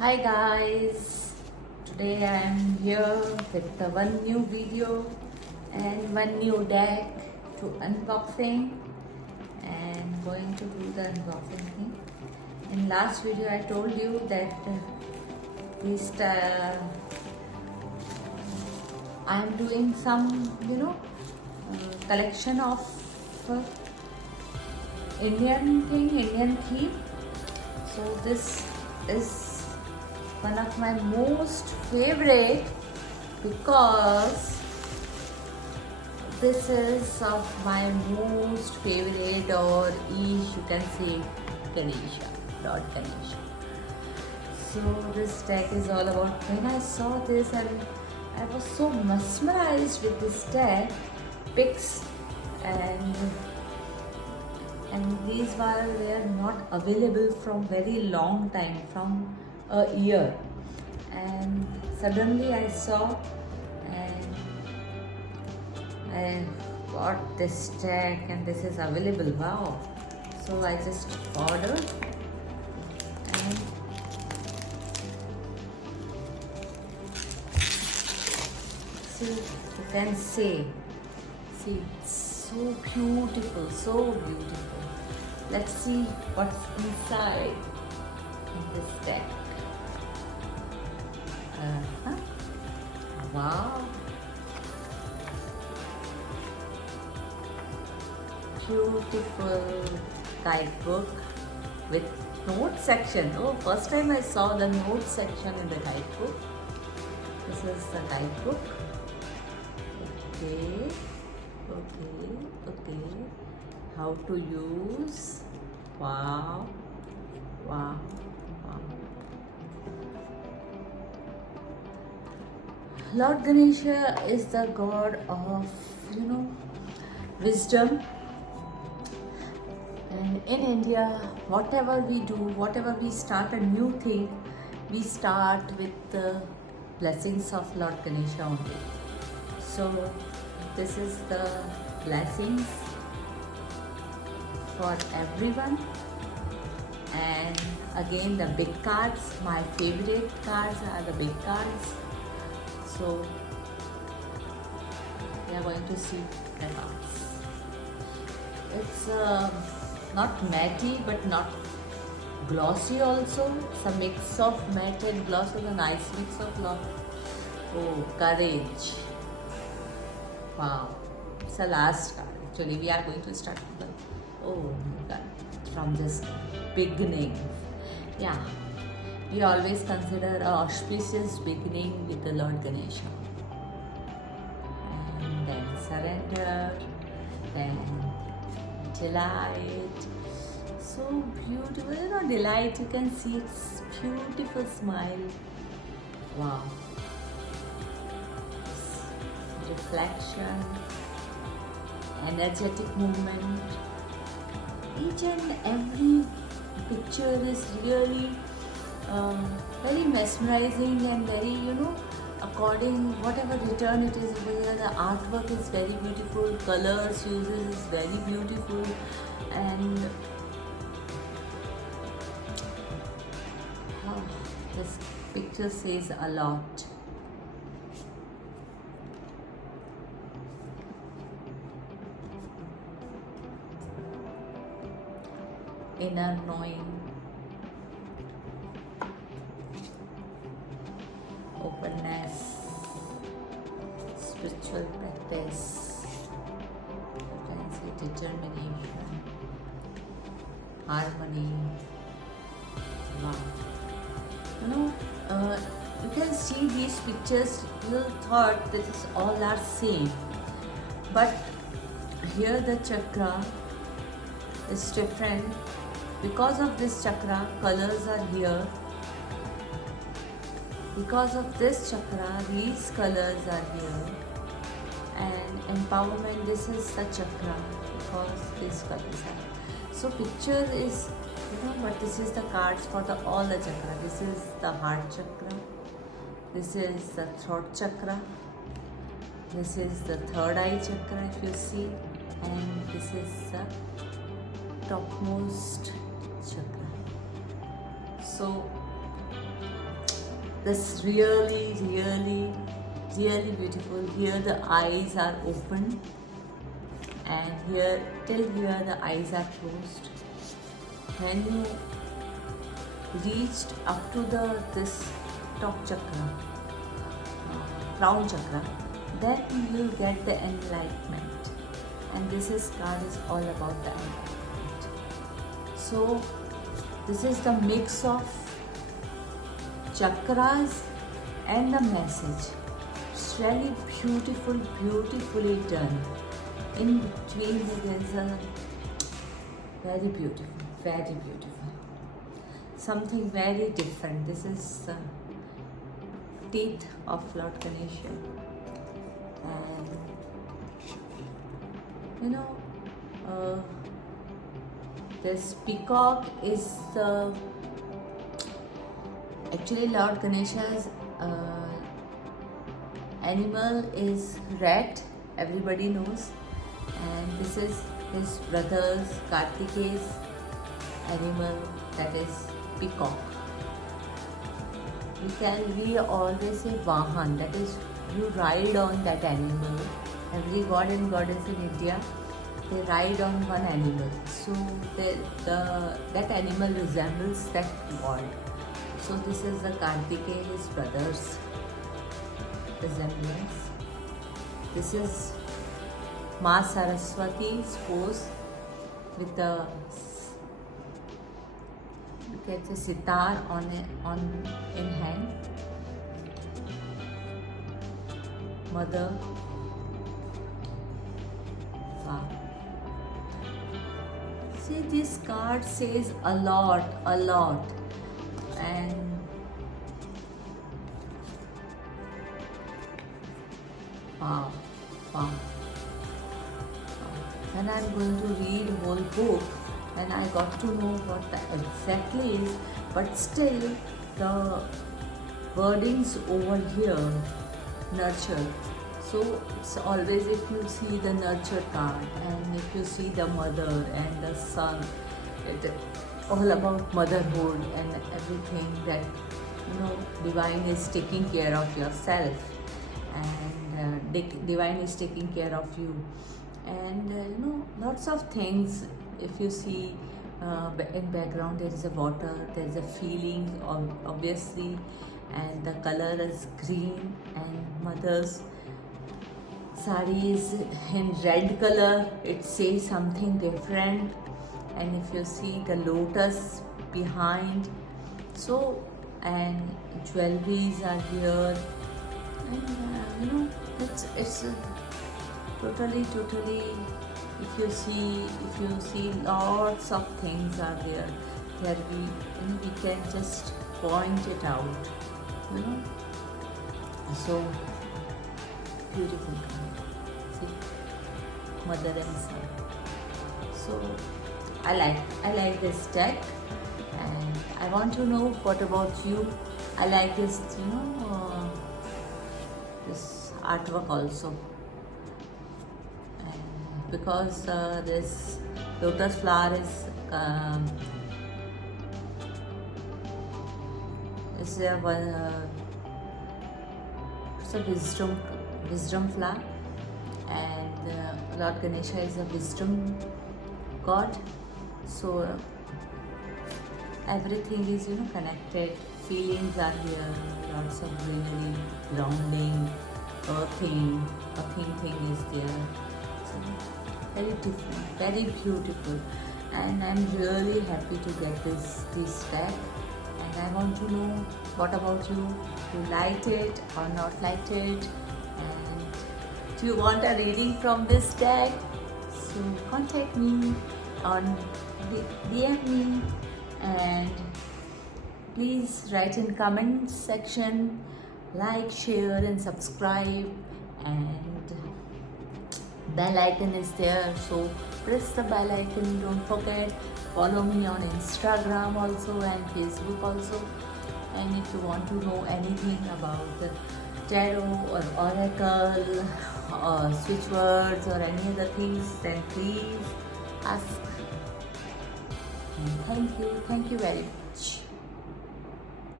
Hi guys, today I am here with the one new video and one new deck to unboxing and going to do the unboxing thing. In last video I told you that this I am doing some collection of uh, Indian theme. So this is one of my most favorite because this is of my most favorite, or you can say Ganesha, Lord Ganesha. So this deck is all about, when I saw this and I was so mesmerized with this deck, pics and these were not available from very long time, from a year, and suddenly I saw and I got this deck and this is available. Wow. So I just ordered and see, you can see it's so beautiful, so beautiful. Let's see what's inside in this deck. Wow. Beautiful guidebook with note section. Oh, first time I saw the note section in the guidebook. This is the guidebook. Okay. How to use. Wow. Lord Ganesha is the god of, wisdom. And in India, whatever we do, whatever we start a new thing, we start with the blessings of Lord Ganesha only. So this is the blessings for everyone. And again, the big cards, my favorite cards are the big cards. So we are going to see the cards. It's not matte but not glossy also. It's a mix of matte and gloss, a nice mix of gloss. Oh, courage. Wow. It's the last card. Actually, we are going to start with the, oh my god, from this beginning. Yeah. We always consider an auspicious beginning with the Lord Ganesha. And then surrender, then delight. So beautiful, delight, you can see its beautiful smile. Wow. Reflection, energetic movement. Each and every picture is really very mesmerizing and very, according whatever return it is over here, the artwork is very beautiful, colors uses is very beautiful, and this picture says a lot. Inner knowing, openness, spiritual practice, you can say determination, harmony. Wow. You can see these pictures, you thought that is all are same, but here the chakra is different. Because of this chakra, colors are here. Because of this chakra, these colors are here. And empowerment, this is the chakra because these colors are. So picture is, but this is the cards for all the chakra. This is the heart chakra. This is the throat chakra. This is the third eye chakra, if you see. And this is the topmost chakra. So This really, really, really beautiful. Here the eyes are open, and here till here the eyes are closed. When you reached up to this top chakra, crown chakra, then you get the enlightenment. And this card is all about the enlightenment. So this is the mix of chakras and the message. It's really beautiful, beautifully done. In between there is a very beautiful. Something very different. This is the teeth of Lord Ganesha. And you know, this peacock is the actually Lord Ganesha's animal is rat, everybody knows, and this is his brother's Kartikeya's animal, that is peacock. We always say Vahan, that is you ride on that animal. Every god and goddess in India, they ride on one animal. So that animal resembles that god. So this is the Kartikeya, his brother's resemblance. This is Ma Saraswati's pose with the sitar in hand. Mother. Wow. See, this card says a lot, and wow. When I'm going to read whole book, and I got to know what that exactly is, but still the wordings over here, nurture. So it's always, if you see the nurture card, and if you see the mother and the son, it's all about motherhood and everything that, divine is taking care of yourself, and divine is taking care of you, and lots of things. If you see in background, there is a water, there is a feeling, obviously, and the color is green, and mother's sari is in red color. It says something different, and if you see the lotus behind, so, and jewelries are here, and it's totally. If you see lots of things are there. We can just point it out. So beautiful. See, mother and son. So I like this deck, and I want to know what about you. I like this, this artwork also. Because this lotus flower is it's a wisdom flower, and Lord Ganesha is a wisdom god. So everything is connected. Feelings are here. Lots of greenery, grounding, earthing thing is there. Very different, very beautiful, and I'm really happy to get this deck, and I want to know what about you. You liked it or not liked it, and do you want a reading from this deck? So contact me on DM me, and please write in comment section, like, share and subscribe, and bell icon is there, so press the bell icon. Don't forget, follow me on Instagram also and Facebook also. And if you want to know anything about the tarot or oracle or switch words or any other things, then please ask. Thank you very much.